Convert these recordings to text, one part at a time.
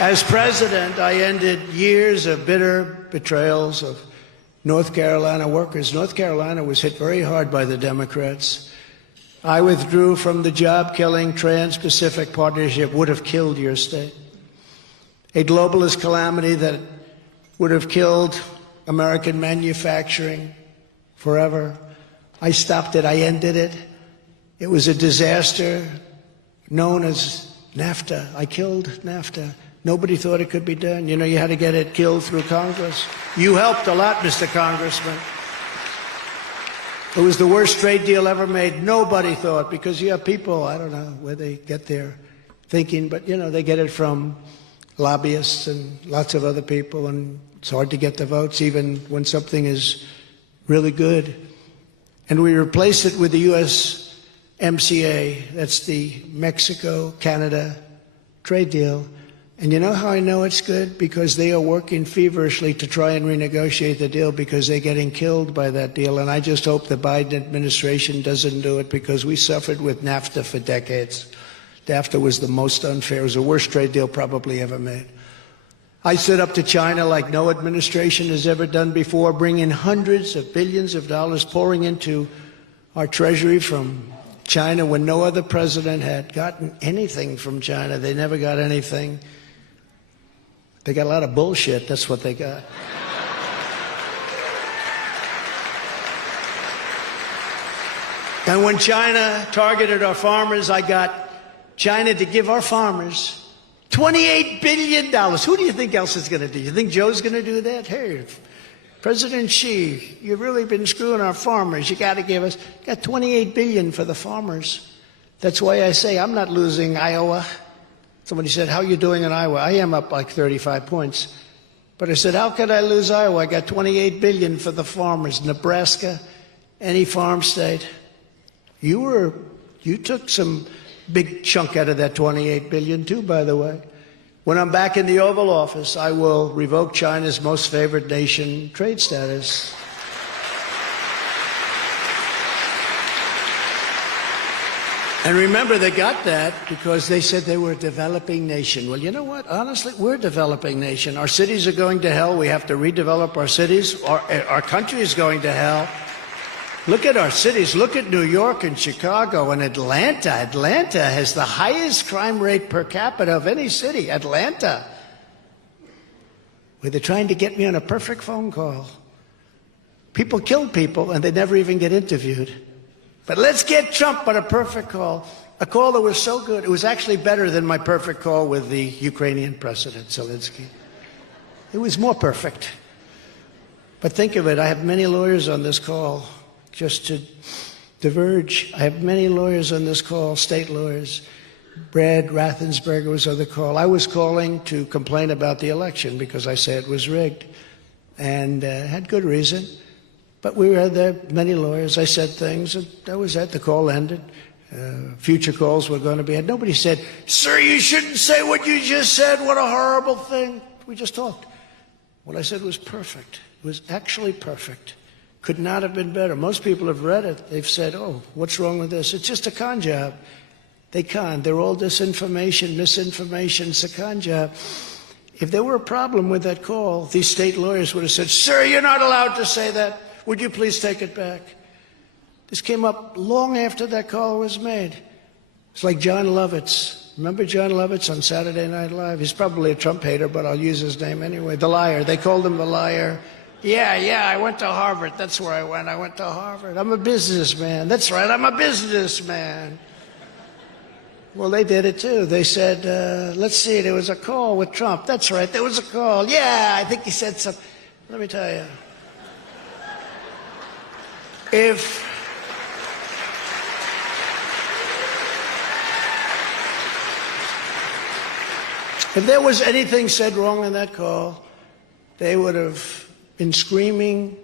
As president, I ended years of bitter betrayals of North Carolina workers. North Carolina was hit very hard by the Democrats. I withdrew from the job-killing Trans-Pacific Partnership, would have killed your state. A globalist calamity that would have killed American manufacturing forever. I stopped it. I ended it. It was a disaster known as NAFTA. I killed NAFTA. Nobody thought it could be done. You know, you had to get it killed through Congress. You helped a lot, Mr. Congressman. It was the worst trade deal ever made. Nobody thought, because you have people, I don't know where they get their thinking, but, you know, they get it from lobbyists and lots of other people, and it's hard to get the votes, even when something is really good. And we replaced it with the USMCA. That's the Mexico-Canada trade deal. And you know how I know it's good? Because they are working feverishly to try and renegotiate the deal, because they're getting killed by that deal. And I just hope the Biden administration doesn't do it, because we suffered with NAFTA for decades. NAFTA was the most unfair. It was the worst trade deal probably ever made. I stood up to China like no administration has ever done before, bringing hundreds of billions of dollars pouring into our treasury from China when no other president had gotten anything from China. They never got anything. They got a lot of bullshit. That's what they got. And when China targeted our farmers, I got China to give our farmers $28 billion. Who do you think else is going to do? You think Joe's going to do that? Hey, President Xi, you've really been screwing our farmers. You got to give us, got $28 billion for the farmers. That's why I say I'm not losing Iowa. Somebody said, how are you doing in Iowa? I am up like 35 points. But I said, how could I lose Iowa? I got $28 billion for the farmers. Nebraska, any farm state. You took some big chunk out of that $28 billion too, by the way. When I'm back in the Oval Office, I will revoke China's most favored nation trade status. And remember, they got that because they said they were a developing nation. Well, you know what? Honestly, we're a developing nation. Our cities are going to hell. We have to redevelop our cities. Our country is going to hell. Look at our cities. Look at New York and Chicago and Atlanta. Atlanta has the highest crime rate per capita of any city. Atlanta. Where they're trying to get me on a perfect phone call. People kill people and they never even get interviewed. But let's get Trump on a perfect call. A call that was so good. It was actually better than my perfect call with the Ukrainian President, Zelensky. It was more perfect. But think of it. I have many lawyers on this call. Just to diverge, I have many lawyers on this call, state lawyers. Brad Raffensperger was on the call. I was calling to complain about the election because I said it was rigged, and had good reason. But we had there many lawyers. I said things, and that was it. The call ended. Future calls were going to be had. Nobody said, "Sir, you shouldn't say what you just said. What a horrible thing." We just talked. What I said was perfect. It was actually perfect. Could not have been better. Most people have read it. They've said, oh, what's wrong with this? It's just a con job. They con. They're all disinformation, misinformation. It's a con job. If there were a problem with that call, these state lawyers would have said, "Sir, you're not allowed to say that. Would you please take it back?" This came up long after that call was made. It's like John Lovitz. Remember John Lovitz on Saturday Night Live? He's probably a Trump hater, but I'll use his name anyway. The liar. They called him the liar. Yeah, I went to Harvard. That's where I went. I went to Harvard. I'm a businessman. That's right, I'm a businessman. Well, they did it too. They said, let's see, there was a call with Trump. That's right, there was a call. Yeah, I think he said something. Let me tell you. If there was anything said wrong in that call, they would have been screaming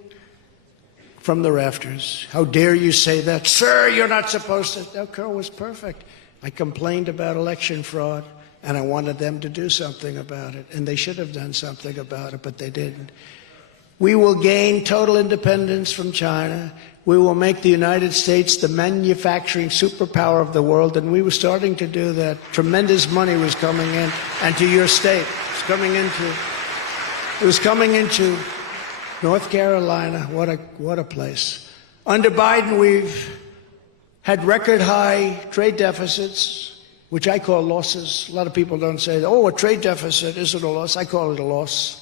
from the rafters. How dare you say that? Sir, you're not supposed to. That call was perfect. I complained about election fraud, and I wanted them to do something about it, and they should have done something about it, but they didn't. We will gain total independence from China. We will make the United States the manufacturing superpower of the world, and we were starting to do that. Tremendous money was coming in, and to your state. It was coming into North Carolina. What a place. Under Biden, we've had record high trade deficits, which I call losses. A lot of people don't say, oh, a trade deficit isn't a loss. I call it a loss.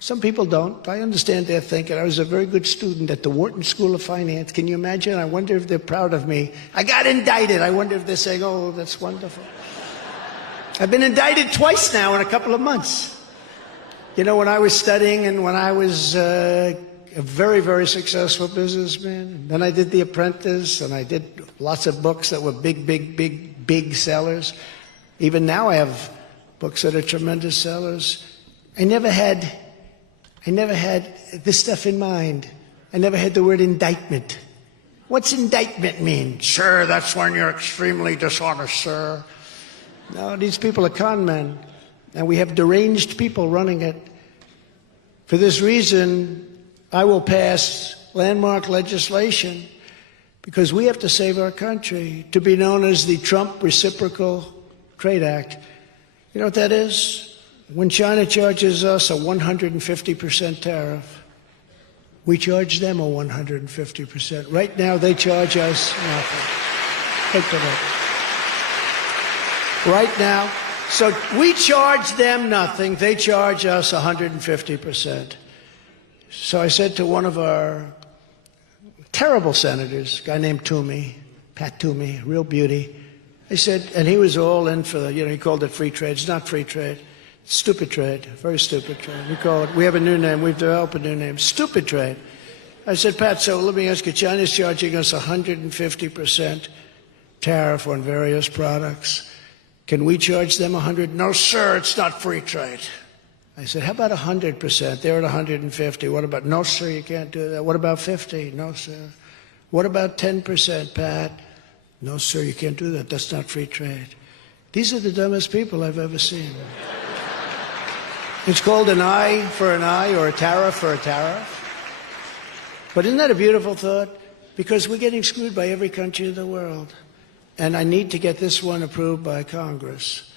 Some people don't. I understand their thinking. I was a very good student at the Wharton School of Finance. Can you imagine? I wonder if they're proud of me. I got indicted. I wonder if they're saying, oh, that's wonderful. I've been indicted twice now in a couple of months. You know, when I was studying and when I was a very, very successful businessman, then I did The Apprentice, and I did lots of books that were big sellers. Even now I have books that are tremendous sellers. I never had this stuff in mind. I never had the word indictment. What's indictment mean? Sir, that's when you're extremely dishonest, sir. No, these people are con men, and we have deranged people running it. For this reason, I will pass landmark legislation because we have to save our country, to be known as the Trump Reciprocal Trade Act. You know what that is? When China charges us a 150% tariff, we charge them a 150%. Right now, they charge us nothing. Take the vote. Right now, so we charge them nothing. They charge us 150%. So I said to one of our terrible senators, a guy named Toomey, Pat Toomey, real beauty. I said, and he was all in for the, he called it free trade. It's not free trade. Stupid trade, very stupid trade. We have a new name. We've developed a new name. Stupid trade. I said, Pat, so let me ask you, China's charging us 150% tariff on various products. Can we charge them 100? No, sir, it's not free trade. I said, how about 100%? They're at 150. What about, no, sir, you can't do that. What about 50? No, sir. What about 10%, Pat? No, sir, you can't do that. That's not free trade. These are the dumbest people I've ever seen. It's called an eye for an eye or a tariff for a tariff. But isn't that a beautiful thought? Because we're getting screwed by every country in the world. And I need to get this one approved by Congress.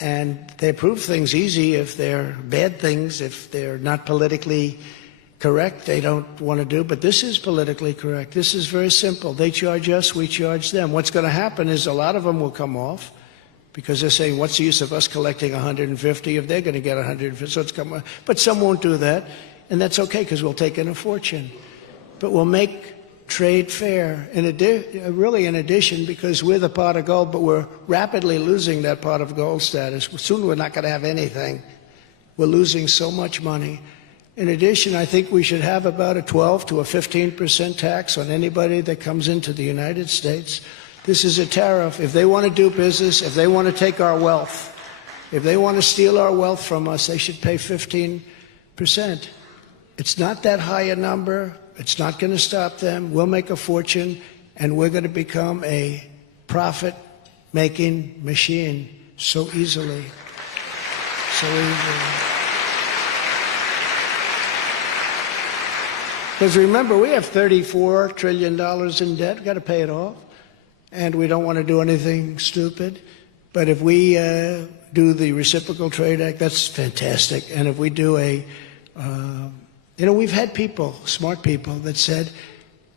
And they approve things easy if they're bad things, if they're not politically correct, they don't want to do. But this is politically correct. This is very simple. They charge us, we charge them. What's going to happen is a lot of them will come off because they're saying, what's the use of us collecting 150 if they're going to get 150? So it's come. But some won't do that, and that's okay because we'll take in a fortune. But we'll make trade fair, really in addition, because we're the pot of gold, but we're rapidly losing that pot of gold status. Soon we're not going to have anything. We're losing so much money. In addition, I think we should have about a 12 to a 15% tax on anybody that comes into the United States. This is a tariff. If they want to do business, if they want to take our wealth, if they want to steal our wealth from us, they should pay 15%. It's not that high a number. It's not going to stop them. We'll make a fortune, and we're going to become a profit-making machine so easily. So easily. Because remember, we have $34 trillion in debt. We've got to pay it off. And we don't want to do anything stupid. But if we do the Reciprocal Trade Act, that's fantastic. And if we do we've had people, smart people, that said,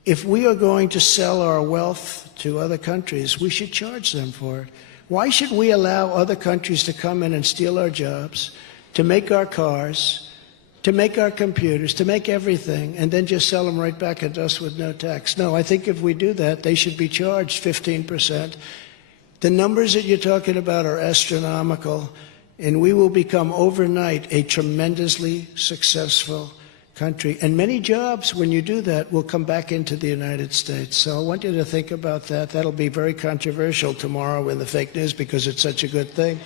if we are going to sell our wealth to other countries, we should charge them for it. Why should we allow other countries to come in and steal our jobs, to make our cars, to make our computers, to make everything, and then just sell them right back at us with no tax? No, I think if we do that, they should be charged 15%. The numbers that you're talking about are astronomical, and we will become overnight a tremendously successful country. And many jobs, when you do that, will come back into the United States. So I want you to think about that. That'll be very controversial tomorrow in the fake news because it's such a good thing.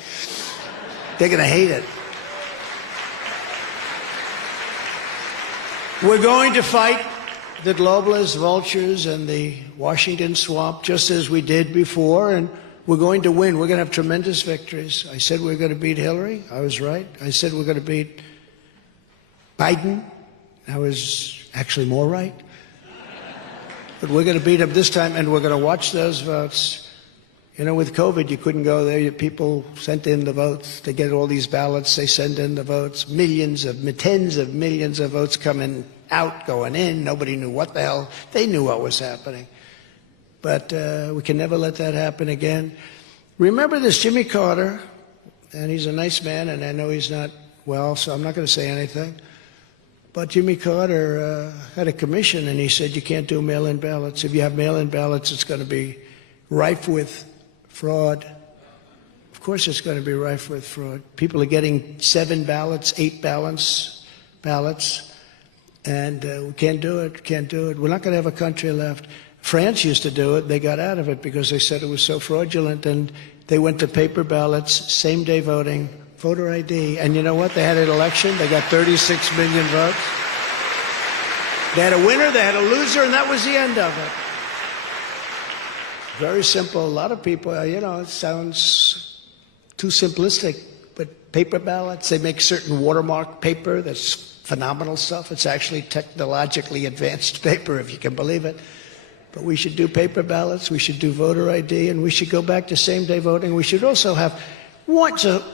They're going to hate it. We're going to fight the globalist vultures and the Washington swamp just as we did before, and we're going to win. We're going to have tremendous victories. I said we're going to beat Hillary. I was right. I said we're going to beat Biden. I was actually more right. But we're going to beat them this time, and we're going to watch those votes. You know, with COVID, you couldn't go there. People sent in the votes. They get all these ballots. They send in the votes. Tens of millions of votes coming out, going in. Nobody knew what the hell. They knew what was happening. But we can never let that happen again. Remember this Jimmy Carter, and he's a nice man, and I know he's not well, so I'm not going to say anything. But Jimmy Carter had a commission, and he said you can't do mail-in ballots. If you have mail-in ballots, it's going to be rife with fraud. Of course it's going to be rife with fraud. People are getting 7 ballots, 8 ballots, and we can't do it, can't do it. We're not going to have a country left. France used to do it. They got out of it because they said it was so fraudulent, and they went to paper ballots, same-day voting, voter ID. And you know what? They had an election. They got 36 million votes. They had a winner, they had a loser, and that was the end of it. Very simple. A lot of people, you know, it sounds too simplistic, but paper ballots, they make certain watermark paper that's phenomenal stuff. It's actually technologically advanced paper, if you can believe it. But we should do paper ballots, we should do voter ID, and we should go back to same-day voting. We should also have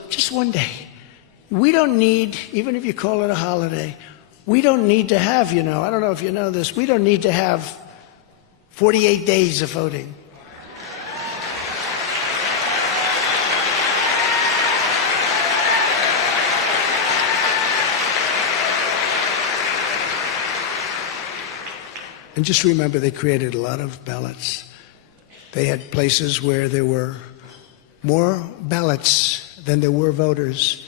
just one day. We don't need, even if you call it a holiday, we don't need to have, you know, I don't know if you know this, we don't need to have 48 days of voting. And just remember, they created a lot of ballots. They had places where there were more ballots than there were voters.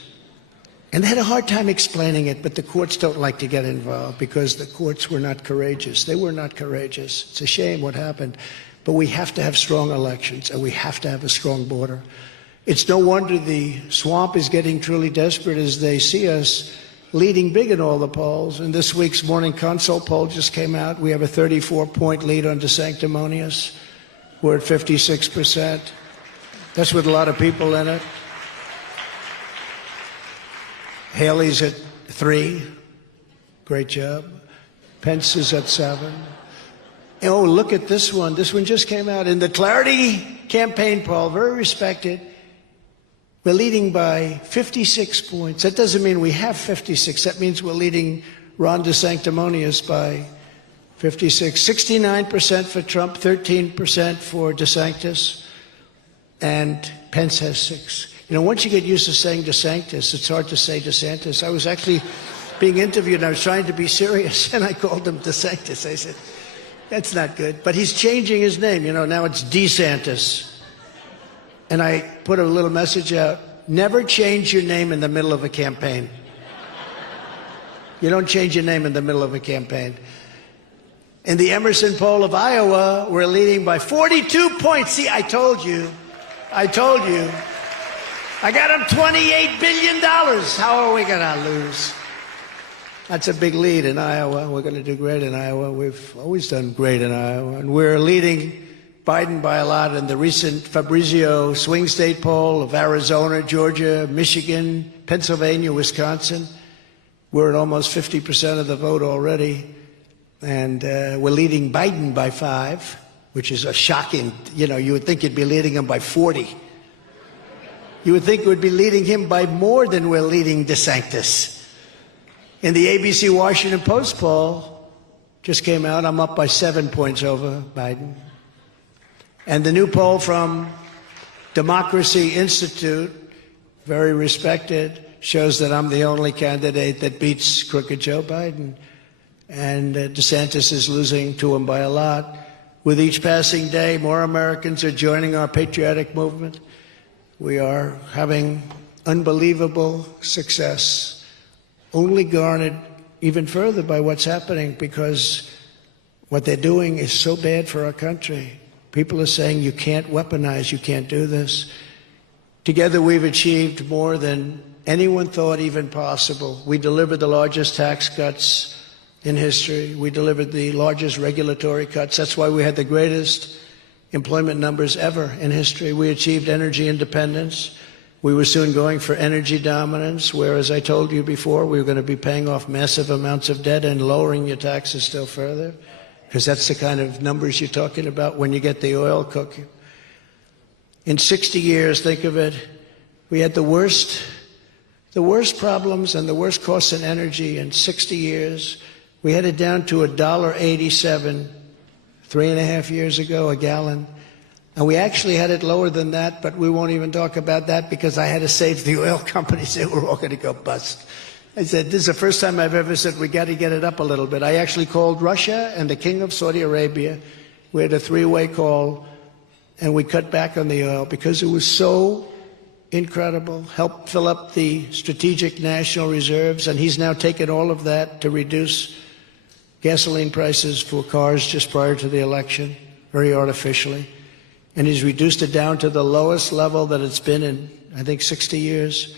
And they had a hard time explaining it, but the courts don't like to get involved because the courts were not courageous. They were not courageous. It's a shame what happened. But we have to have strong elections, and we have to have a strong border. It's no wonder the swamp is getting truly desperate as they see us leading big in all the polls. And this week's Morning Consult poll just came out. We have a 34-point lead on DeSanctimonious. We're at 56%. That's with a lot of people in it. Haley's at 3. Great job. Pence is at 7. Oh, look at this one. This one just came out. In the Clarity campaign poll, very respected, we're leading by 56 points. That doesn't mean we have 56. That means we're leading Ron DeSanctimonious by 56. 69% for Trump, 13% for DeSantis, and Pence has 6. You know, once you get used to saying DeSantis, it's hard to say DeSantis. I was actually being interviewed, and I was trying to be serious, and I called him DeSantis. I said, that's not good. But he's changing his name. You know, now it's DeSantis. And I put a little message out, never change your name in the middle of a campaign. You don't change your name in the middle of a campaign. In the Emerson poll of Iowa, we're leading by 42 points. See, I told you. I told you. I got him $28 billion. How are we going to lose? That's a big lead in Iowa. We're going to do great in Iowa. We've always done great in Iowa. And we're leading Biden by a lot in the recent Fabrizio swing state poll of Arizona, Georgia, Michigan, Pennsylvania, Wisconsin. We're at almost 50% of the vote already. And we're leading Biden by 5, which is a shocking, you know, you would think you'd be leading him by 40. You would think we'd be leading him by more than we're leading DeSantis. In the ABC Washington Post poll, just came out, I'm up by 7 points over Biden. And the new poll from Democracy Institute, very respected, shows that I'm the only candidate that beats crooked Joe Biden. And DeSantis is losing to him by a lot. With each passing day, more Americans are joining our patriotic movement. We are having unbelievable success, only garnered even further by what's happening, because what they're doing is so bad for our country. People are saying you can't weaponize, you can't do this. Together we've achieved more than anyone thought even possible. We delivered the largest tax cuts in history. We delivered the largest regulatory cuts. That's why we had the greatest employment numbers ever in history. We achieved energy independence. We were soon going for energy dominance, where, as I told you before, we were going to be paying off massive amounts of debt and lowering your taxes still further, because that's the kind of numbers you're talking about when you get the oil cooking. In 60 years, think of it, we had the worst problems and the worst costs in energy in 60 years. We had it down to $1.87 3.5 years ago, a gallon. And we actually had it lower than that, but we won't even talk about that because I had to save the oil companies. They were all going to go bust. I said, this is the first time I've ever said we got to get it up a little bit. I actually called Russia and the King of Saudi Arabia. We had a three-way call, and we cut back on the oil because it was so incredible. Helped fill up the strategic national reserves, and he's now taken all of that to reduce gasoline prices for cars just prior to the election, very artificially. And he's reduced it down to the lowest level that it's been in, I think, 60 years.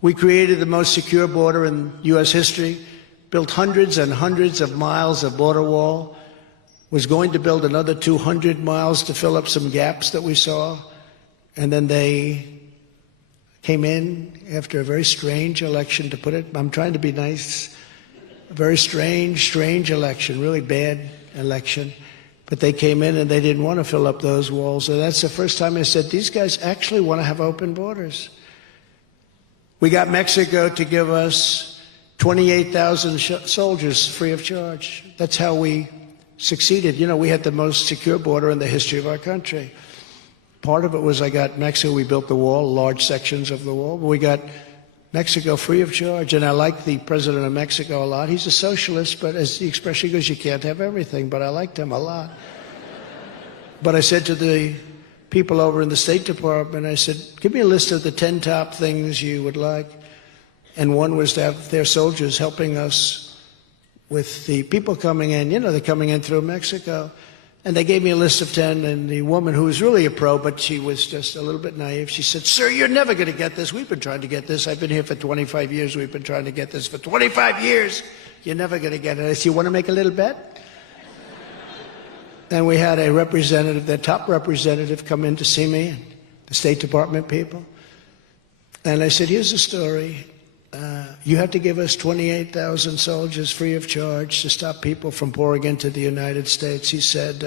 We created the most secure border in U.S. history, built hundreds and hundreds of miles of border wall, was going to build another 200 miles to fill up some gaps that we saw. And then they came in after a very strange election, to put it, I'm trying to be nice, a very strange election, really bad election. But they came in and they didn't want to fill up those walls. And that's the first time I said, these guys actually want to have open borders. We got Mexico to give us 28,000 soldiers free of charge. That's how we succeeded. You know, we had the most secure border in the history of our country. Part of it was I got Mexico, we built the wall, large sections of the wall. But we got Mexico free of charge, and I like the president of Mexico a lot. He's a socialist, but as the expression goes, you can't have everything, but I liked him a lot. But I said to the people over in the State Department, I said, give me a list of the 10 top things you would like. And one was to have their soldiers helping us with the people coming in. You know, they're coming in through Mexico. And they gave me a list of 10, and the woman, who was really a pro, but she was just a little bit naive, she said, sir, you're never going to get this. We've been trying to get this. I've been here for 25 years. We've been trying to get this for 25 years. You're never going to get it. I said, you want to make a little bet? And we had a representative, their top representative, come in to see me, the State Department people. And I said, here's the story. You have to give us 28,000 soldiers free of charge to stop people from pouring into the United States. He said,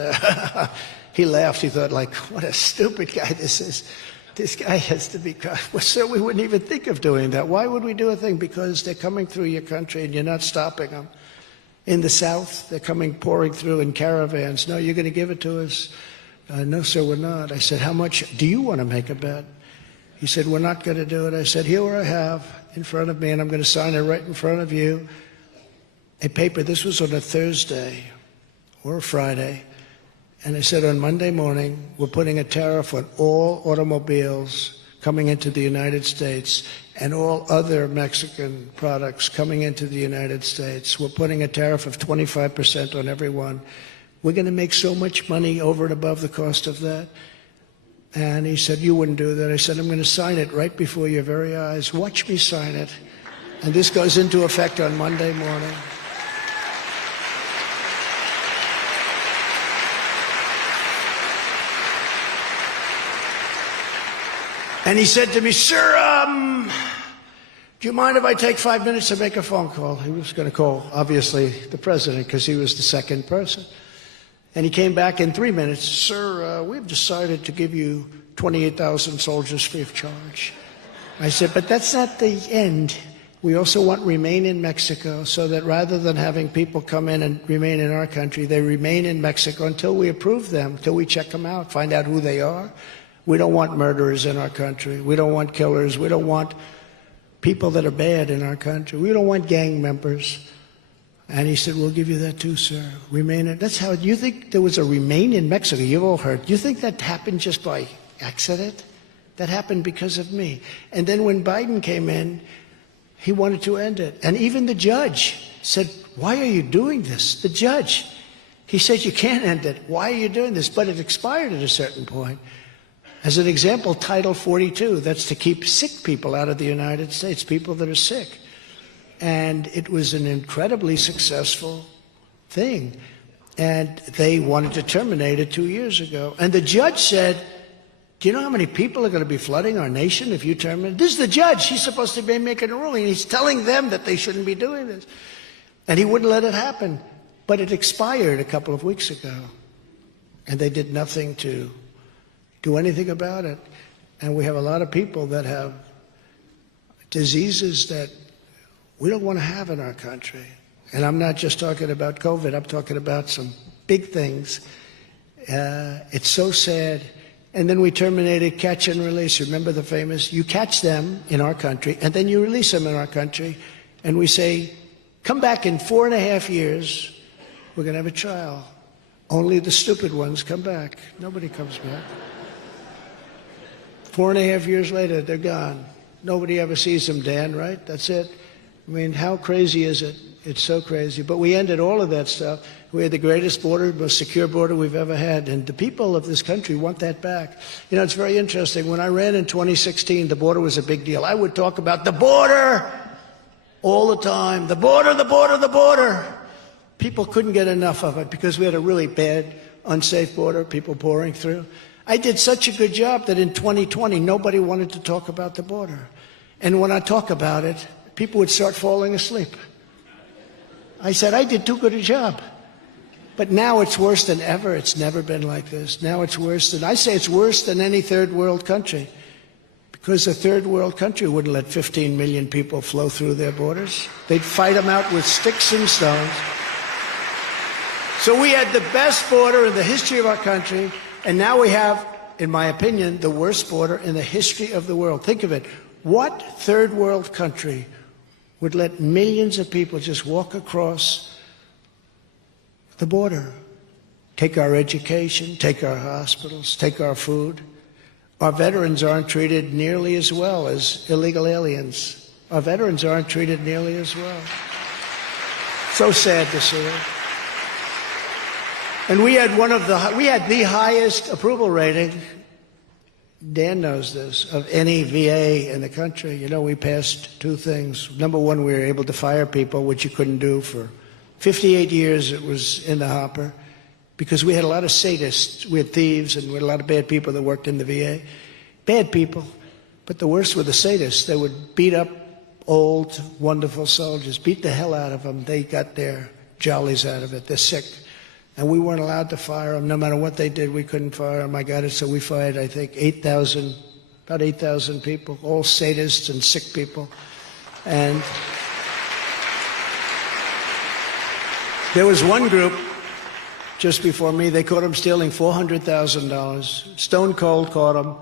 he laughed. He thought, like, what a stupid guy this is. This guy has to be, well, sir, we wouldn't even think of doing that. Why would we do a thing? Because they're coming through your country and you're not stopping them. In the South, they're pouring through in caravans. No, you're going to give it to us. No, sir, we're not. I said, how much do you want to make a bet? He said, we're not going to do it. I said, here I have in front of me, and I'm going to sign it right in front of you, a paper. This was on a Thursday or a Friday. And I said, on Monday morning, we're putting a tariff on all automobiles coming into the United States and all other Mexican products coming into the United States. We're putting a tariff of 25% on every one. We're going to make so much money over and above the cost of that. And he said, you wouldn't do that. I said, I'm going to sign it right before your very eyes. Watch me sign it. And this goes into effect on Monday morning. And he said to me, sir, do you mind if I take 5 minutes to make a phone call? He was going to call, obviously, the president, because he was the second person. And he came back in 3 minutes. Sir, we've decided to give you 28,000 soldiers free of charge. I said, but that's not the end. We also want remain in Mexico, so that rather than having people come in and remain in our country, they remain in Mexico until we approve them, until we check them out, find out who they are. We don't want murderers in our country. We don't want killers. We don't want people that are bad in our country. We don't want gang members. And he said, we'll give you that too, sir. Remain in. That's how, you think there was a remain in Mexico? You've all heard. You think that happened just by accident? That happened because of me. And then when Biden came in, he wanted to end it. And even the judge said, why are you doing this? The judge. He said, you can't end it. Why are you doing this? But it expired at a certain point. As an example, Title 42, that's to keep sick people out of the United States, people that are sick. And it was an incredibly successful thing. And they wanted to terminate it 2 years ago. And the judge said, Do you know how many people are going to be flooding our nation if you terminate? This is the judge. He's supposed to be making a ruling. He's telling them that they shouldn't be doing this. And he wouldn't let it happen. But it expired a couple of weeks ago. And they did nothing to do anything about it. And we have a lot of people that have diseases that we don't want to have in our country. And I'm not just talking about COVID. I'm talking about some big things. It's so sad. And then we terminated catch and release. Remember the famous, you catch them in our country, and then you release them in our country. And we say, come back in 4.5 years. We're going to have a trial. Only the stupid ones come back. Nobody comes back. 4.5 years later, they're gone. Nobody ever sees them, Dan, right? That's it. I mean, how crazy is it? It's so crazy. But we ended all of that stuff. We had the greatest border, most secure border we've ever had. And the people of this country want that back. You know, it's very interesting. When I ran in 2016, the border was a big deal. I would talk about the border all the time. The border, the border, the border. People couldn't get enough of it because we had a really bad, unsafe border, people pouring through. I did such a good job that in 2020, nobody wanted to talk about the border. And when I talk about it, people would start falling asleep. I said, I did too good a job. But now it's worse than ever. It's never been like this. Now it's worse than, I say it's worse than any third world country. Because a third world country wouldn't let 15 million people flow through their borders. They'd fight them out with sticks and stones. So we had the best border in the history of our country. And now we have, in my opinion, the worst border in the history of the world. Think of it. What third world country would let millions of people just walk across the border, take our education, take our hospitals, take our food? Our veterans aren't treated nearly as well as illegal aliens. Our veterans aren't treated nearly as well. So sad to see it. And we had the highest approval rating, Dan knows this, of any VA in the country. You know, we passed two things. Number one, we were able to fire people, which you couldn't do for 58 years. It was in the hopper because we had a lot of sadists. We had thieves and we had a lot of bad people that worked in the VA. Bad people. But the worst were the sadists. They would beat up old, wonderful soldiers, beat the hell out of them. They got their jollies out of it. They're sick. And we weren't allowed to fire them. No matter what they did, we couldn't fire them. I got it. So we fired, I think, about 8,000 people, all sadists and sick people. And there was one group just before me. They caught them stealing $400,000. Stone Cold caught them,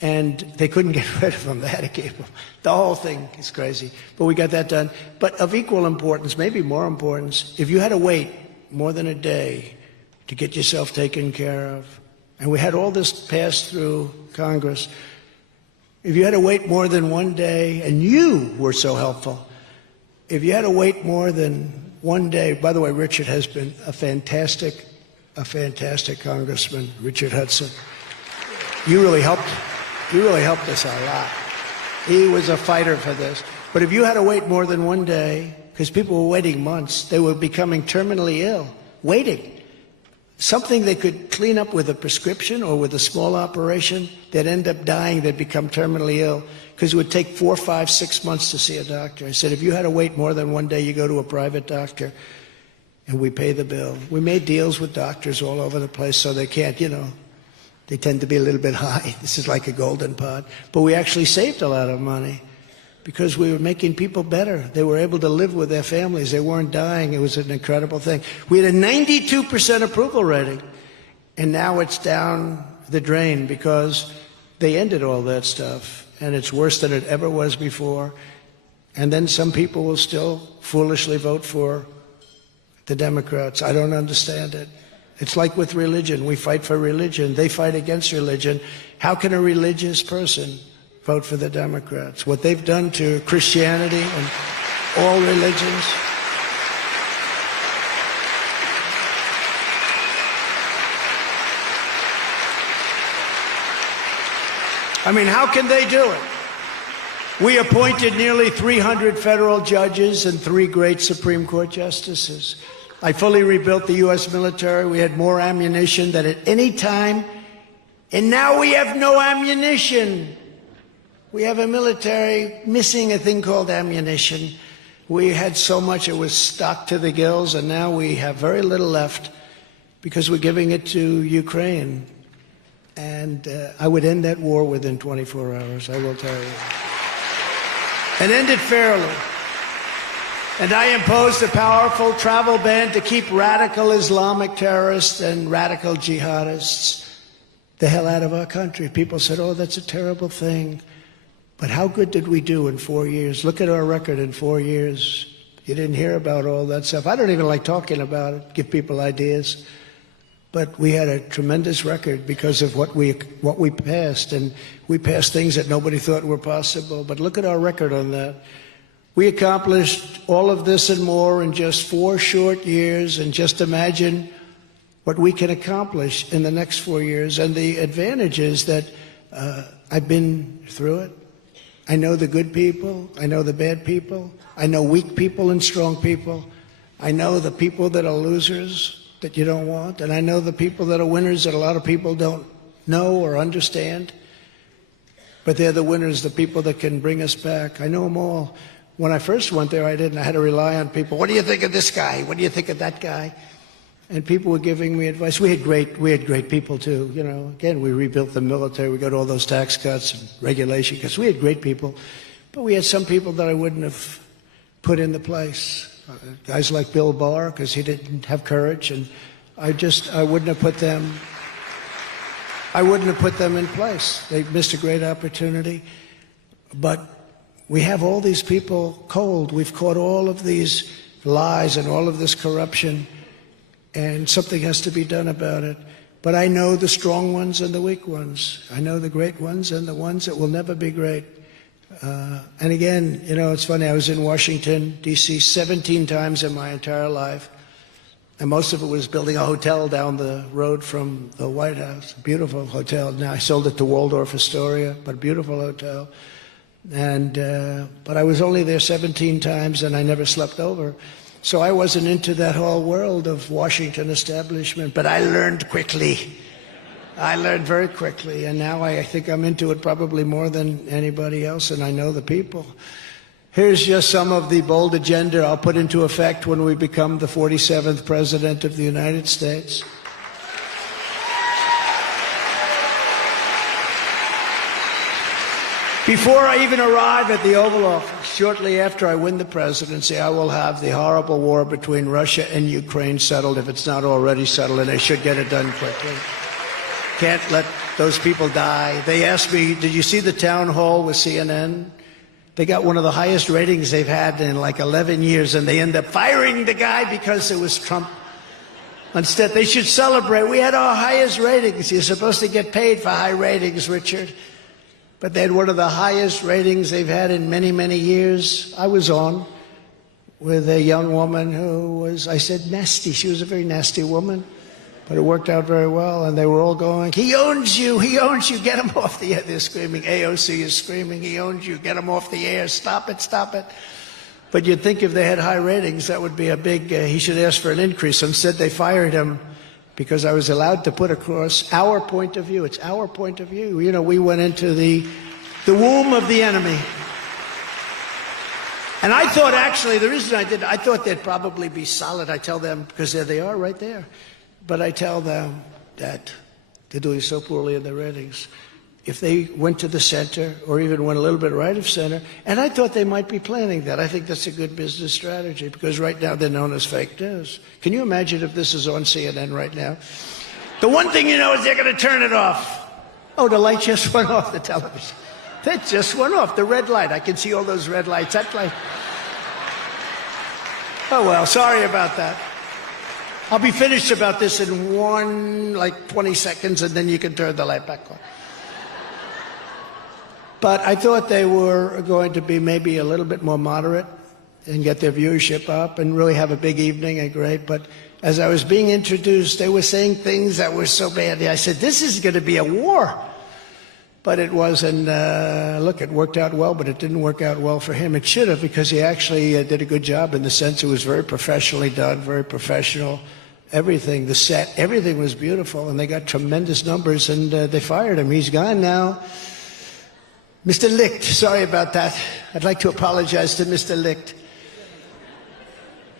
and they couldn't get rid of them. They had to keep them. The whole thing is crazy. But we got that done. But of equal importance, maybe more importance, if you had to wait more than a day to get yourself taken care of, and we had all this passed through Congress, if you had to wait more than one day, and you were so helpful, if you had to wait more than one day, by the way, Richard has been a fantastic congressman, Richard Hudson. You really helped us a lot. He was a fighter for this. But if you had to wait more than one day, because people were waiting months, they were becoming terminally ill, waiting. Something they could clean up with a prescription or with a small operation, they'd end up dying, they'd become terminally ill, because it would take 4, 5, 6 months to see a doctor. I said, if you had to wait more than one day, you go to a private doctor, and we pay the bill. We made deals with doctors all over the place so they can't, you know, they tend to be a little bit high. This is like a golden pot. But we actually saved a lot of money, because we were making people better. They were able to live with their families. They weren't dying. It was an incredible thing. We had a 92% approval rating, and now it's down the drain because they ended all that stuff, and it's worse than it ever was before. And then some people will still foolishly vote for the Democrats. I don't understand it. It's like with religion. We fight for religion. They fight against religion. How can a religious person vote for the Democrats? What they've done to Christianity and all religions. I mean, how can they do it? We appointed nearly 300 federal judges and 3 great Supreme Court justices. I fully rebuilt the U.S. military. We had more ammunition than at any time And now we have no ammunition. We have a military missing a thing called ammunition. We had so much it was stocked to the gills, and now we have very little left because we're giving it to Ukraine. And I would end that war within 24 hours, I will tell you. And end it fairly. And I imposed a powerful travel ban to keep radical Islamic terrorists and radical jihadists the hell out of our country. People said, oh, that's a terrible thing. But how good did we do in 4 years? Look at our record in 4 years. You didn't hear about all that stuff. I don't even like talking about it, give people ideas. But we had a tremendous record because of what we passed. And we passed things that nobody thought were possible. But look at our record on that. We accomplished all of this and more in just 4 short years. And just imagine what we can accomplish in the next 4 years. And the advantage is that I've been through it. I know the good people. I know the bad people. I know weak people and strong people. I know the people that are losers that you don't want. And I know the people that are winners that a lot of people don't know or understand. But they're the winners, the people that can bring us back. I know them all. When I first went there, I didn't. I had to rely on people. What do you think of this guy? What do you think of that guy? And people were giving me advice. We had great people too. You know, again, we rebuilt the military. We got all those tax cuts and regulation cuts. We had great people, but we had some people that I wouldn't have put in the place. Guys like Bill Barr, because he didn't have courage, and I wouldn't have put them. I wouldn't have put them in place. They missed a great opportunity. But we have all these people cold. We've caught all of these lies and all of this corruption. And something has to be done about it. But I know the strong ones and the weak ones. I know the great ones and the ones that will never be great. And again, you know, it's funny, I was in Washington, D.C. 17 times in my entire life. And most of it was building a hotel down the road from the White House. A beautiful hotel. Now I sold it to Waldorf Astoria, but a beautiful hotel. And but I was only there 17 times and I never slept over. So I wasn't into that whole world of Washington establishment, but I learned quickly. I learned very quickly, and now I think I'm into it probably more than anybody else, and I know the people. Here's just some of the bold agenda I'll put into effect when we become the 47th President of the United States. Before I even arrive at the Oval Office, shortly after I win the presidency, I will have the horrible war between Russia and Ukraine settled, if it's not already settled, and they should get it done quickly. Can't let those people die. They asked me, did you see the town hall with CNN? They got one of the highest ratings they've had in like 11 years, and they end up firing the guy because it was Trump. Instead, they should celebrate. We had our highest ratings. You're supposed to get paid for high ratings, Richard. But they had one of the highest ratings they've had in many, many years. I was on with a young woman who was, I said, nasty. She was a very nasty woman, but it worked out very well. And they were all going, he owns you, get him off the air. They're screaming, AOC is screaming, he owns you, get him off the air, stop it, stop it. But you'd think if they had high ratings, that would be a big, he should ask for an increase. Instead, they fired him because I was allowed to put across our point of view. It's our point of view. You know, we went into the womb of the enemy. And I thought, actually, the reason I did, I thought they'd probably be solid. I tell them, because there they are right there. But I tell them that they're doing so poorly in their ratings. If they went to the center, or even went a little bit right of center, and I thought they might be planning that. I think that's a good business strategy, because right now they're known as fake news. Can you imagine if this is on CNN right now? The one thing you know is they're going to turn it off. Oh, the light just went off the television. That just went off, the red light. I can see all those red lights. That light. Oh, well, sorry about that. I'll be finished about this in 20 seconds, and then you can turn the light back on. But I thought they were going to be maybe a little bit more moderate and get their viewership up and really have a big evening and great. But as I was being introduced, they were saying things that were so bad. I said, this is going to be a war. But it wasn't. Look, it worked out well, but it didn't work out well for him. It should have, because he actually did a good job in the sense it was very professionally done, very professional, everything, the set, everything was beautiful, and they got tremendous numbers, and they fired him. He's gone now. Mr. Licht, sorry about that. I'd like to apologize to Mr. Licht.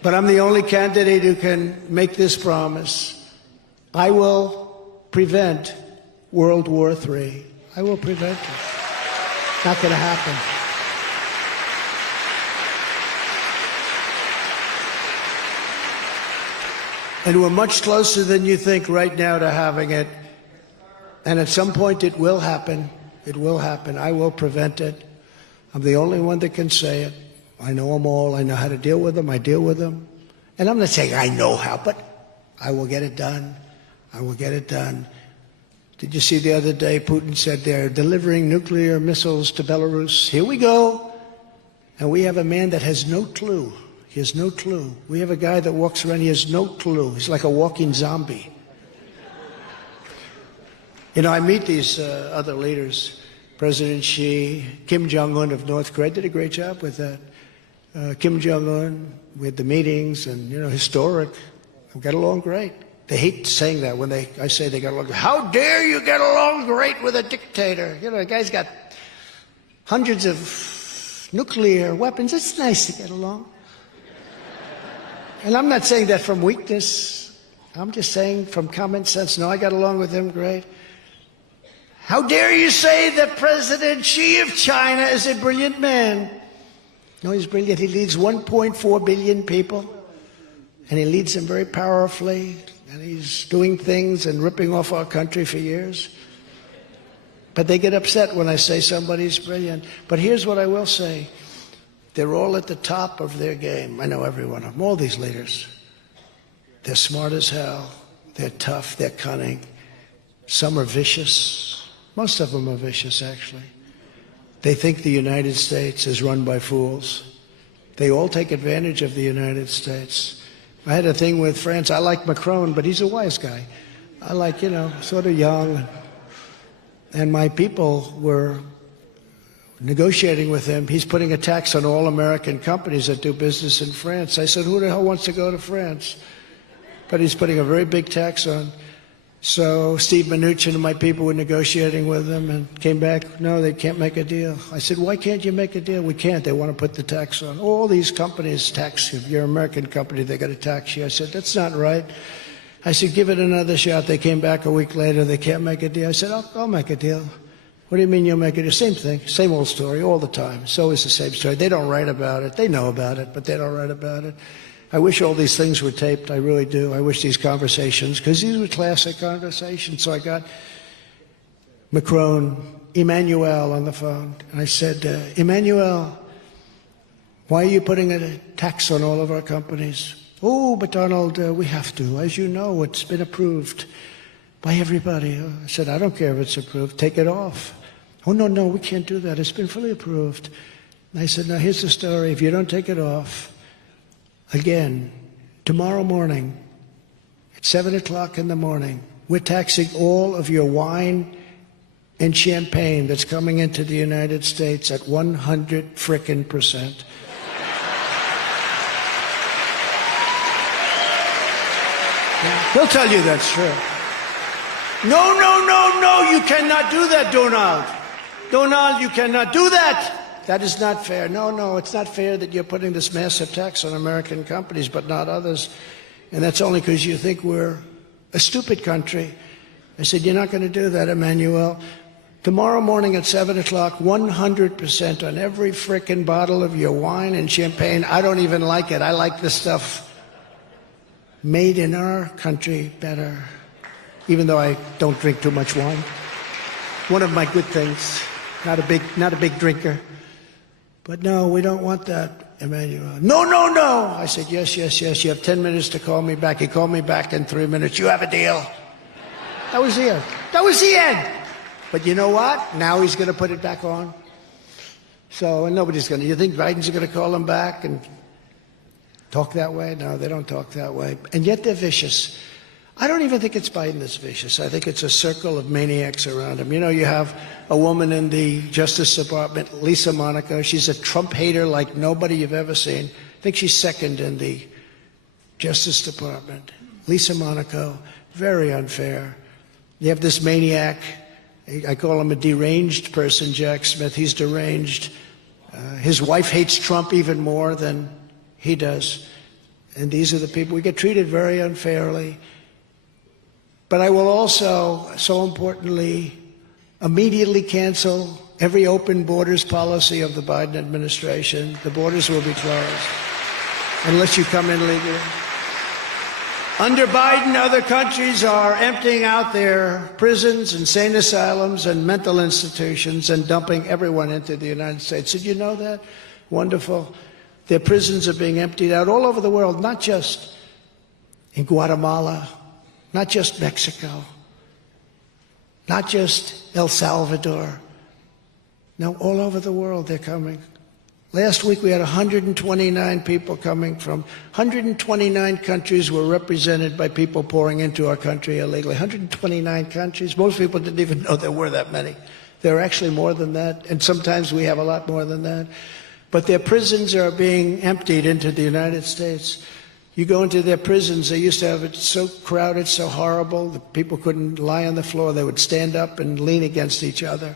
But I'm the only candidate who can make this promise. I will prevent World War III. I will prevent it. Not going to happen. And we're much closer than you think right now to having it. And at some point it will happen. It will happen. I will prevent it. I'm the only one that can say it. I know them all. I know how to deal with them. I deal with them. And I'm not saying I know how, but I will get it done. I will get it done. Did you see the other day Putin said they're delivering nuclear missiles to Belarus? Here we go. And we have a man that has no clue. He has no clue. We have a guy that walks around, he has no clue. He's like a walking zombie. You know, I meet these other leaders. President Xi, Kim Jong-un of North Korea did a great job with that. Kim Jong-un, we had the meetings and, you know, historic. We got along great. They hate saying that when I say they got along. How dare you get along great with a dictator? You know, the guy's got hundreds of nuclear weapons. It's nice to get along. And I'm not saying that from weakness. I'm just saying from common sense. No, I got along with him great. How dare you say that President Xi of China is a brilliant man? No, he's brilliant. He leads 1.4 billion people, and he leads them very powerfully, and he's doing things and ripping off our country for years. But they get upset when I say somebody's brilliant. But here's what I will say. They're all at the top of their game. I know every one of them, all these leaders. They're smart as hell. They're tough. They're cunning. Some are vicious. Most of them are vicious, actually. They think the United States is run by fools. They all take advantage of the United States. I had a thing with France. I like Macron, but he's a wise guy. I like, you know, sort of young. And my people were negotiating with him. He's putting a tax on all American companies that do business in France. I said, who the hell wants to go to France? But he's putting a very big tax on. So Steve Mnuchin and my people were negotiating with him and came back, no, they can't make a deal. I said, why can't you make a deal? We can't. They want to put the tax on. All these companies tax you. If you're an American company, they got to tax you. I said, that's not right. I said, give it another shot. They came back a week later. They can't make a deal. I said, I'll make a deal. What do you mean you'll make a deal? Same thing. Same old story all the time. It's always the same story. They don't write about it. They know about it, but they don't write about it. I wish all these things were taped. I really do. I wish these conversations, because these were classic conversations. So I got Macron, Emmanuel on the phone, and I said, Emmanuel, why are you putting a tax on all of our companies? Oh, but Donald, we have to. As you know, it's been approved by everybody. I said, I don't care if it's approved. Take it off. Oh, no, we can't do that. It's been fully approved. And I said, now here's the story. If you don't take it off, again, tomorrow morning, at 7 o'clock in the morning, we're taxing all of your wine and champagne that's coming into the United States at 100%. He'll tell you that's true. No, you cannot do that, Donald. Donald, you cannot do that. That is not fair. No, it's not fair that you're putting this massive tax on American companies, but not others. And that's only because you think we're a stupid country. I said, you're not going to do that, Emmanuel. Tomorrow morning at 7 o'clock, 100% on every frickin' bottle of your wine and champagne. I don't even like it. I like the stuff made in our country better, even though I don't drink too much wine. One of my good things. Not a big drinker. But no, we don't want that, Emmanuel. No. I said, yes. You have 10 minutes to call me back. He called me back in 3 minutes. You have a deal. That was it. That was the end. But you know what? Now he's going to put it back on. So, and nobody's going to. You think Biden's going to call him back and talk that way? No, they don't talk that way. And yet they're vicious. I don't even think it's Biden that's vicious. I think it's a circle of maniacs around him. You know, you have a woman in the Justice Department, Lisa Monaco. She's a Trump hater like nobody you've ever seen. I think she's second in the Justice Department. Lisa Monaco, very unfair. You have this maniac, I call him a deranged person, Jack Smith. He's deranged. His wife hates Trump even more than he does. And these are the people. We get treated very unfairly. But I will also, so importantly, immediately cancel every open borders policy of the Biden administration. The borders will be closed unless you come in legally. Under Biden, other countries are emptying out their prisons, insane asylums, and mental institutions and dumping everyone into the United States. Did you know that? Wonderful. Their prisons are being emptied out all over the world, not just in Guatemala, not just Mexico, not just El Salvador. No, all over the world they're coming. Last week we had 129 people coming from 129 countries were represented by people pouring into our country illegally. 129 countries. Most people didn't even know there were that many. There are actually more than that, and sometimes we have a lot more than that. But their prisons are being emptied into the United States. You go into their prisons, they used to have it so crowded, so horrible, that people couldn't lie on the floor. They would stand up and lean against each other.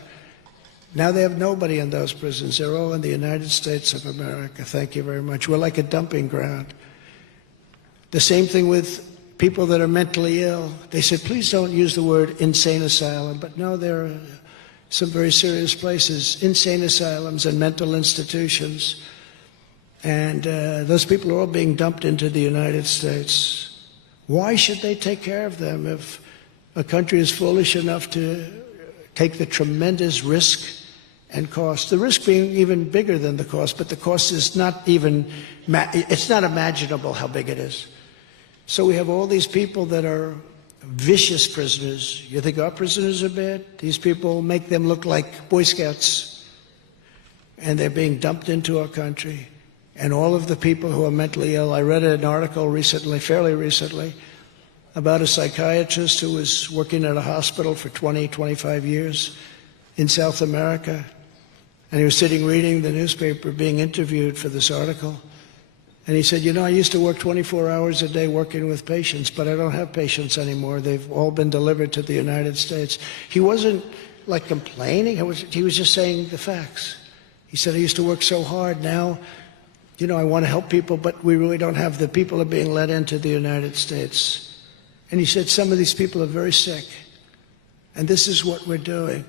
Now they have nobody in those prisons. They're all in the United States of America. Thank you very much. We're like a dumping ground. The same thing with people that are mentally ill. They said, please don't use the word insane asylum. But no, there are some very serious places, insane asylums and mental institutions. And those people are all being dumped into the United States. Why should they take care of them if a country is foolish enough to take the tremendous risk and cost? The risk being even bigger than the cost, but the cost is not even, it's not imaginable how big it is. So we have all these people that are vicious prisoners. You think our prisoners are bad? These people make them look like Boy Scouts. And they're being dumped into our country. And all of the people who are mentally ill, I read an article recently, fairly recently, about a psychiatrist who was working at a hospital for 20, 25 years in South America. And he was sitting reading the newspaper, being interviewed for this article. And he said, you know, I used to work 24 hours a day working with patients, but I don't have patients anymore. They've all been delivered to the United States. He wasn't like complaining. He was just saying the facts. He said, I used to work so hard. Now, you know, I want to help people, but we really don't have. The people are being let into the United States. And he said, some of these people are very sick. And this is what we're doing.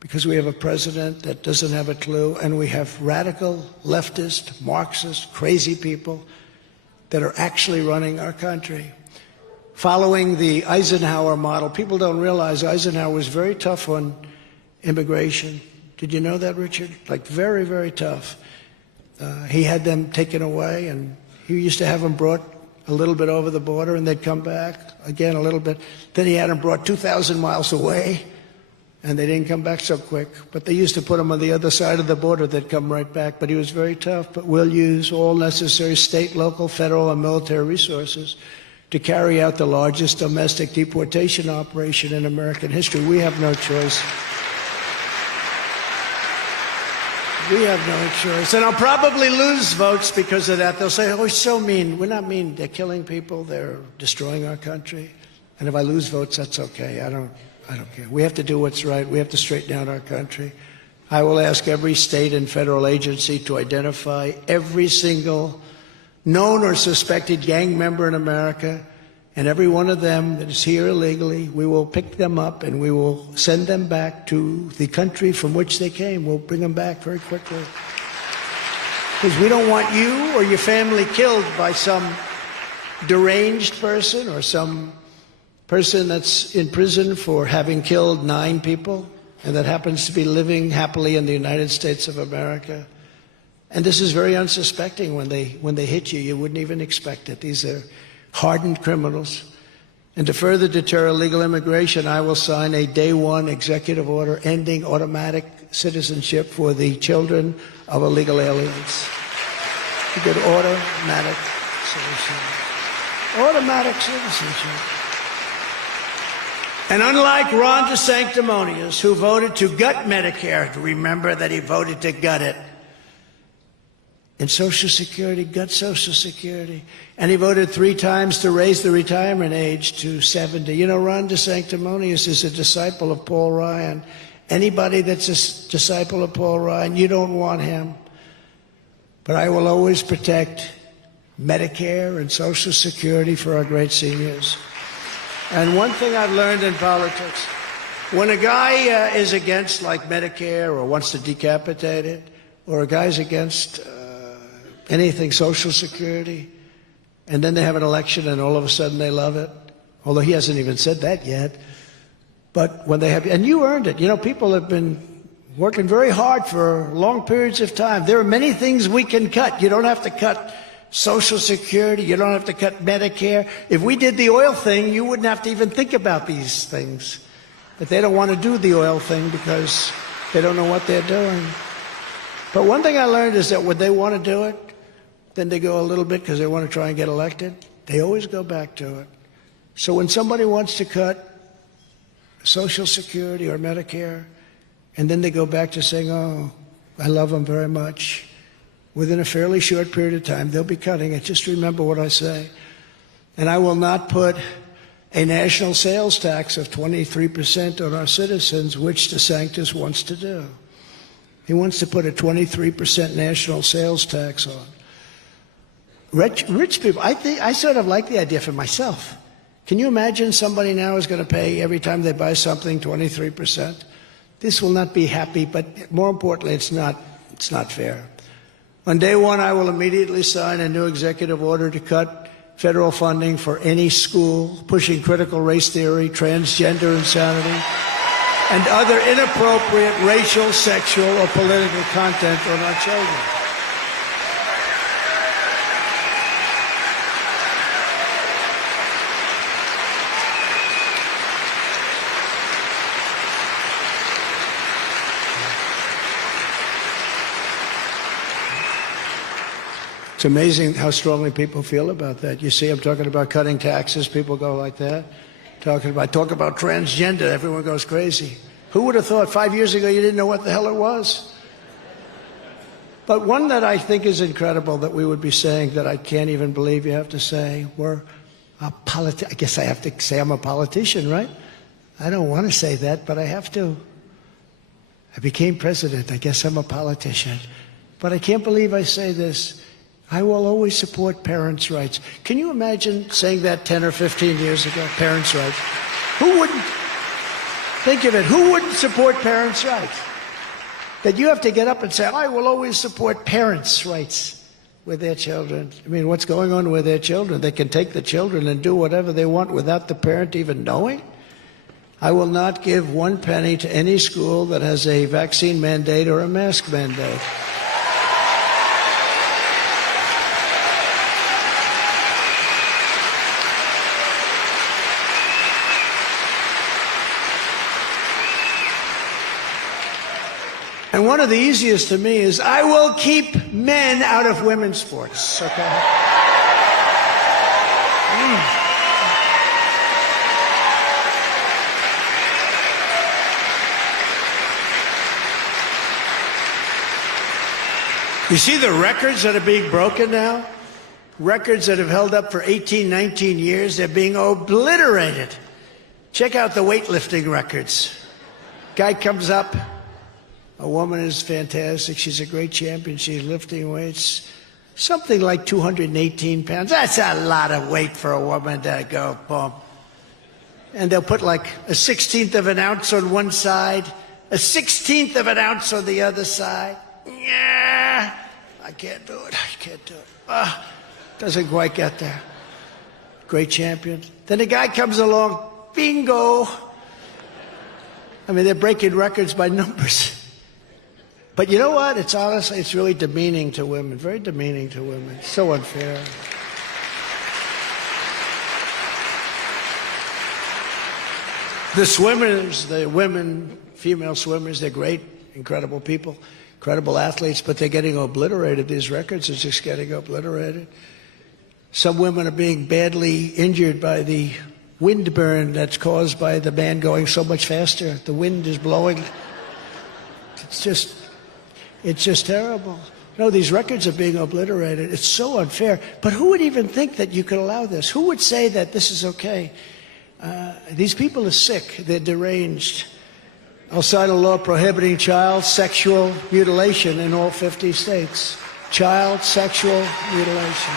Because we have a president that doesn't have a clue, and we have radical, leftist, Marxist, crazy people that are actually running our country. Following the Eisenhower model, people don't realize Eisenhower was very tough on immigration. Did you know that, Richard? Like very, very tough. He had them taken away, and he used to have them brought a little bit over the border, and they'd come back again a little bit. Then he had them brought 2,000 miles away, and they didn't come back so quick. But they used to put them on the other side of the border. They'd come right back. But he was very tough. But we'll use all necessary state, local, federal, and military resources to carry out the largest domestic deportation operation in American history. We have no choice. We have no choice. And I'll probably lose votes because of that. They'll say, oh, he's so mean. We're not mean. They're killing people. They're destroying our country. And if I lose votes, that's okay. I don't care. We have to do what's right. We have to straighten out our country. I will ask every state and federal agency to identify every single known or suspected gang member in America, and every one of them that is here illegally, we will pick them up and we will send them back to the country from which they came. We'll bring them back very quickly. Because we don't want you or your family killed by some deranged person or some person that's in prison for having killed 9 people and that happens to be living happily in the United States of America. And this is very unsuspecting. When they hit you, you wouldn't even expect it. These are hardened criminals. And to further deter illegal immigration, I will sign a day one executive order ending automatic citizenship for the children of illegal aliens. A good automatic citizenship. Automatic citizenship. And unlike Ron DeSanctimonious, who voted to gut Medicare, remember that he voted to gut it, in Social Security, gut Social Security. And he voted 3 times to raise the retirement age to 70. You know, Ron DeSanctimonious is a disciple of Paul Ryan. Anybody that's a disciple of Paul Ryan, you don't want him. But I will always protect Medicare and Social Security for our great seniors. And one thing I've learned in politics, when a guy is against, like, Medicare or wants to decapitate it, or a guy's against anything Social Security, and then they have an election and all of a sudden they love it, although he hasn't even said that yet. But when they have, and you earned it. You know, people have been working very hard for long periods of time. There are many things we can cut. You don't have to cut Social Security. You don't have to cut Medicare. If we did the oil thing, you wouldn't have to even think about these things. But they don't want to do the oil thing because they don't know what they're doing. But one thing I learned is that when they want to do it, then they go a little bit because they want to try and get elected. They always go back to it. So when somebody wants to cut Social Security or Medicare, and then they go back to saying, oh, I love them very much, within a fairly short period of time, they'll be cutting it. Just remember what I say. And I will not put a national sales tax of 23% on our citizens, which DeSantis wants to do. He wants to put a 23% national sales tax on. Rich people, I sort of like the idea for myself. Can you imagine somebody now is going to pay every time they buy something 23%? This will not be happy, but more importantly, it's not fair. On day one, I will immediately sign a new executive order to cut federal funding for any school pushing critical race theory, transgender insanity, and other inappropriate racial, sexual, or political content on our children. It's amazing how strongly people feel about that. You see, I'm talking about cutting taxes, people go like that. Talk about transgender, everyone goes crazy. Who would have thought 5 years ago you didn't know what the hell it was? But one that I think is incredible that we would be saying that I can't even believe you have to say, I guess I have to say I'm a politician, right? I don't want to say that, but I have to. I became president. I guess I'm a politician. But I can't believe I say this. I will always support parents' rights. Can you imagine saying that 10 or 15 years ago, parents' rights? Who wouldn't? Think of it. Who wouldn't support parents' rights? That you have to get up and say, I will always support parents' rights with their children. I mean, what's going on with their children? They can take the children and do whatever they want without the parent even knowing? I will not give 1 penny to any school that has a vaccine mandate or a mask mandate. And one of the easiest to me is I will keep men out of women's sports, okay? You see the records that are being broken now? Records that have held up for 18, 19 years, they're being obliterated. Check out the weightlifting records. Guy comes up. A woman is fantastic. She's a great champion. She's lifting weights. Something like 218 pounds. That's a lot of weight for a woman to go boom. And they'll put like a 1/16 of an ounce on one side, a 1/16 of an ounce on the other side. Yeah, I can't do it. I can't do it. Doesn't quite get there. Great champion. Then a guy comes along. Bingo. I mean, they're breaking records by numbers. But you know what? It's honestly, it's really demeaning to women, very demeaning to women. It's so unfair. The swimmers, the women, female swimmers, they're great, incredible people, incredible athletes, but they're getting obliterated. These records are just getting obliterated. Some women are being badly injured by the windburn that's caused by the man going so much faster. The wind is blowing. It's just terrible. No, these records are being obliterated. It's so unfair. But who would even think that you could allow this? Who would say that this is okay? These people are sick. They're deranged. I'll cite a law prohibiting child sexual mutilation in all 50 states. Child sexual mutilation.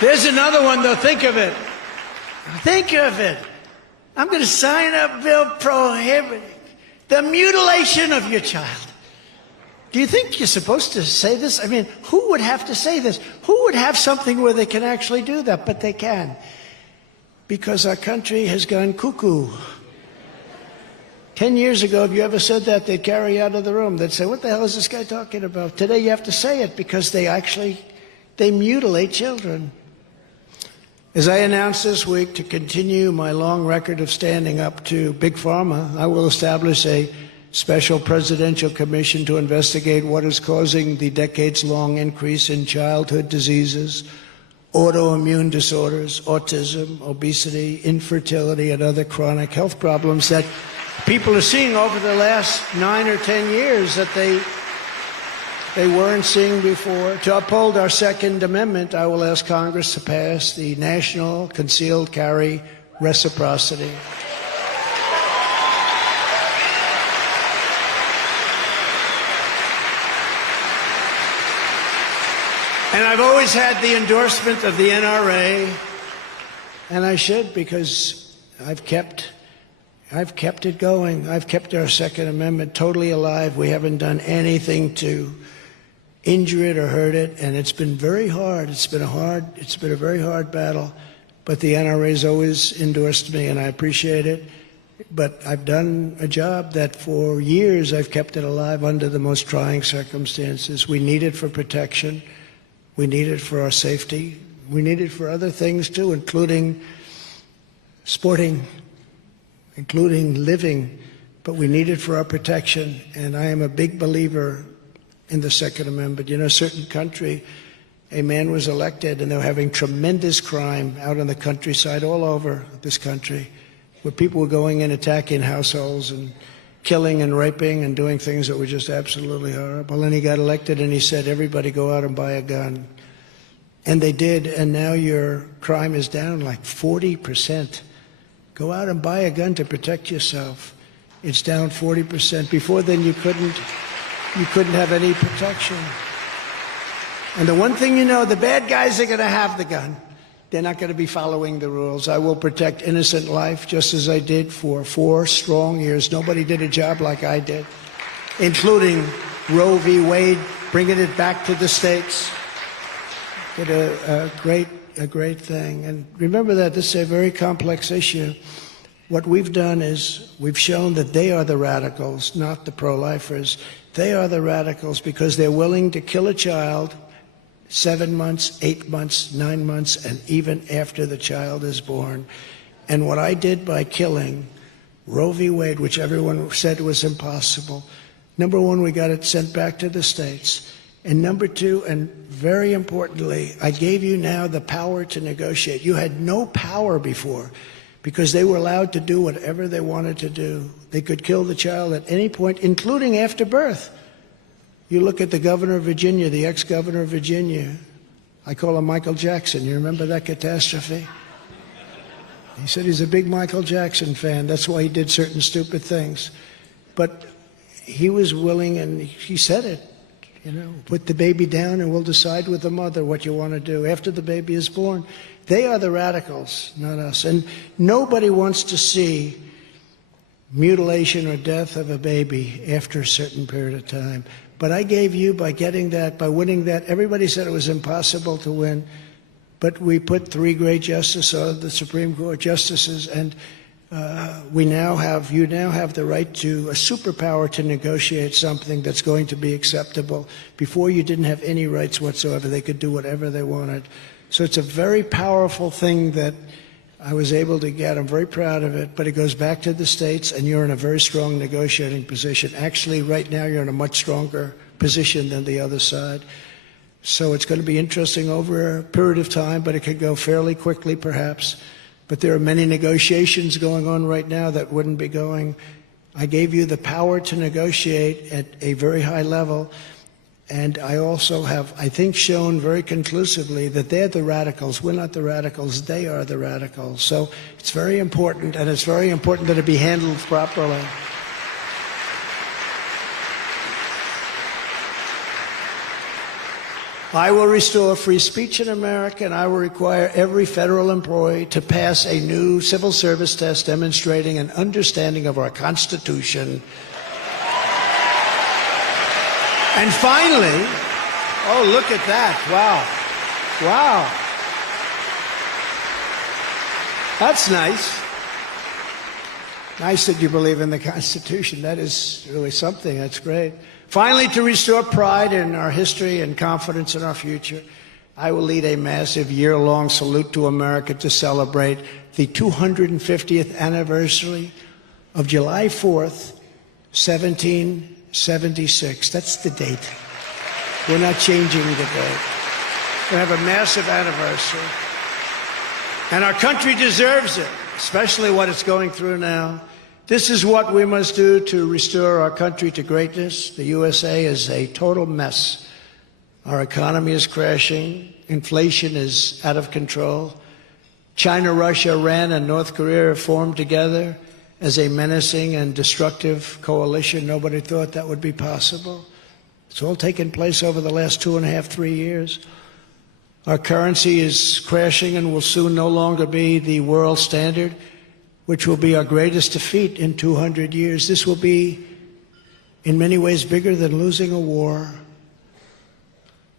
There's another one, though. Think of it. Think of it. I'm going to sign a bill prohibiting the mutilation of your child. Do you think you're supposed to say this? I mean, who would have to say this? Who would have something where they can actually do that? But they can. Because our country has gone cuckoo. 10 years ago, if you ever said that, they'd carry you out of the room. They'd say, what the hell is this guy talking about? Today, you have to say it because they mutilate children. As I announced this week, to continue my long record of standing up to Big Pharma, I will establish a special presidential commission to investigate what is causing the decades-long increase in childhood diseases, autoimmune disorders, autism, obesity, infertility, and other chronic health problems that people are seeing over the last 9 or 10 years that they weren't seeing before. To uphold our Second Amendment, I will ask Congress to pass the National Concealed Carry Reciprocity. And I've always had the endorsement of the NRA, and I should, because I've kept it going. I've kept our Second Amendment totally alive. We haven't done anything to injure it or hurt it, and it's been very hard. It's been a very hard battle, but the NRA's always endorsed me, and I appreciate it. But I've done a job that for years I've kept it alive under the most trying circumstances. We need it for protection. We need it for our safety. We need it for other things too, including sporting, including living, but we need it for our protection. And I am a big believer in the Second Amendment. You know, a certain country, a man was elected and they were having tremendous crime out in the countryside all over this country, where people were going in, attacking households and killing and raping and doing things that were just absolutely horrible. And he got elected and he said, everybody go out and buy a gun. And they did, and now your crime is down like 40%. Go out and buy a gun to protect yourself. It's down 40%. Before then, you couldn't have any protection. And the one thing you know, the bad guys are going to have the gun. They're not going to be following the rules. I will protect innocent life just as I did for 4 strong years. Nobody did a job like I did, including Roe v. Wade, bringing it back to the states. Did a great thing. And remember that this is a very complex issue. What we've done is we've shown that they are the radicals, not the pro-lifers. They are the radicals because they're willing to kill a child 7 months, 8 months, 9 months, and even after the child is born. And what I did by killing Roe v. Wade, which everyone said was impossible, number one, we got it sent back to the states. And number two, and very importantly, I gave you now the power to negotiate. You had no power before because they were allowed to do whatever they wanted to do. They could kill the child at any point, including after birth. You look at the governor of Virginia, the ex-governor of Virginia. I call him Michael Jackson. You remember that catastrophe? He said he's a big Michael Jackson fan. That's why he did certain stupid things. But he was willing, and he said it, you know, put the baby down and we'll decide with the mother what you want to do after the baby is born. They are the radicals, not us. And nobody wants to see mutilation or death of a baby after a certain period of time. But I gave you, by getting that, by winning that, everybody said it was impossible to win. But we put 3 great justices on the Supreme Court justices, and you now have the right to a superpower to negotiate something that's going to be acceptable. Before, you didn't have any rights whatsoever. They could do whatever they wanted. So it's a very powerful thing that I was able to get. I'm very proud of it, but it goes back to the states, and you're in a very strong negotiating position. Actually, right now, you're in a much stronger position than the other side. So it's going to be interesting over a period of time, but it could go fairly quickly, perhaps. But there are many negotiations going on right now that wouldn't be going. I gave you the power to negotiate at a very high level. And I also have, I think, shown very conclusively that they're the radicals. We're not the radicals. They are the radicals. So it's very important, and it's very important that it be handled properly. I will restore free speech in America, and I will require every federal employee to pass a new civil service test demonstrating an understanding of our Constitution. And finally, oh, look at that. Wow. Wow. That's nice. Nice that you believe in the Constitution. That is really something. That's great. Finally, to restore pride in our history and confidence in our future, I will lead a massive year-long salute to America to celebrate the 250th anniversary of July 4th, 1776. That's the date. We're not changing the date. We have a massive anniversary. And our country deserves it, especially what it's going through now. This is what we must do to restore our country to greatness. The USA is a total mess. Our economy is crashing. Inflation is out of control. China, Russia, Iran, and North Korea have formed together as a menacing and destructive coalition. Nobody thought that would be possible. It's all taken place over the last 2.5, 3 years. Our currency is crashing and will soon no longer be the world standard, which will be our greatest defeat in 200 years. This will be, in many ways, bigger than losing a war.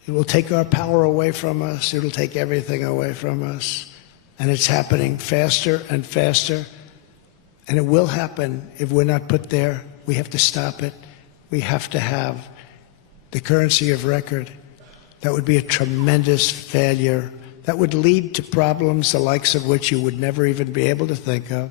It will take our power away from us. It will take everything away from us. And it's happening faster and faster. And it will happen if we're not put there. We have to stop it. We have to have the currency of record. That would be a tremendous failure. That would lead to problems the likes of which you would never even be able to think of.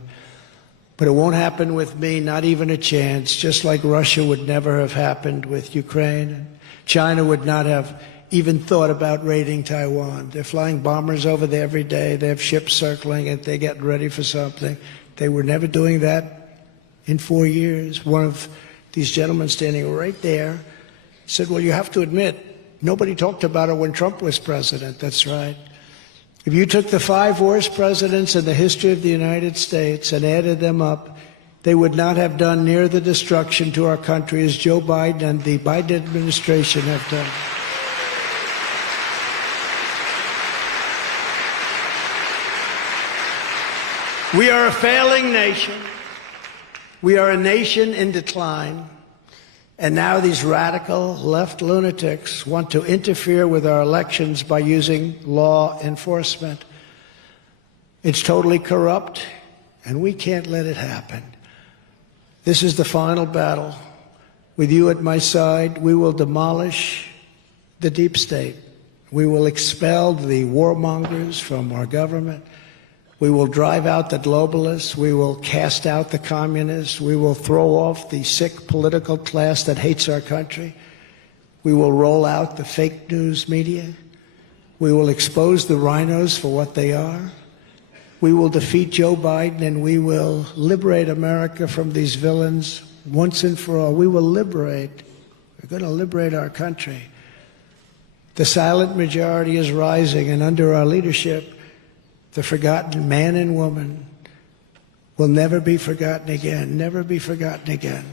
But it won't happen with me, not even a chance, just like Russia would never have happened with Ukraine. China would not have even thought about raiding Taiwan. They're flying bombers over there every day. They have ships circling it. They're getting ready for something. They were never doing that in 4 years. One of these gentlemen standing right there said, well, you have to admit, nobody talked about it when Trump was president. That's right. If you took the 5 worst presidents in the history of the United States and added them up, they would not have done near the destruction to our country as Joe Biden and the Biden administration have done. We are a failing nation. We are a nation in decline. And now these radical left lunatics want to interfere with our elections by using law enforcement. It's totally corrupt, and we can't let it happen. This is the final battle. With you at my side, we will demolish the deep state. We will expel the warmongers from our government. We will drive out the globalists. We will cast out the communists. We will throw off the sick political class that hates our country. We will roll out the fake news media. We will expose the rhinos for what they are. We will defeat Joe Biden, and we will liberate America from these villains once and for all. We will liberate. We're going to liberate our country. The silent majority is rising, and under our leadership, the forgotten man and woman will never be forgotten again, never be forgotten again.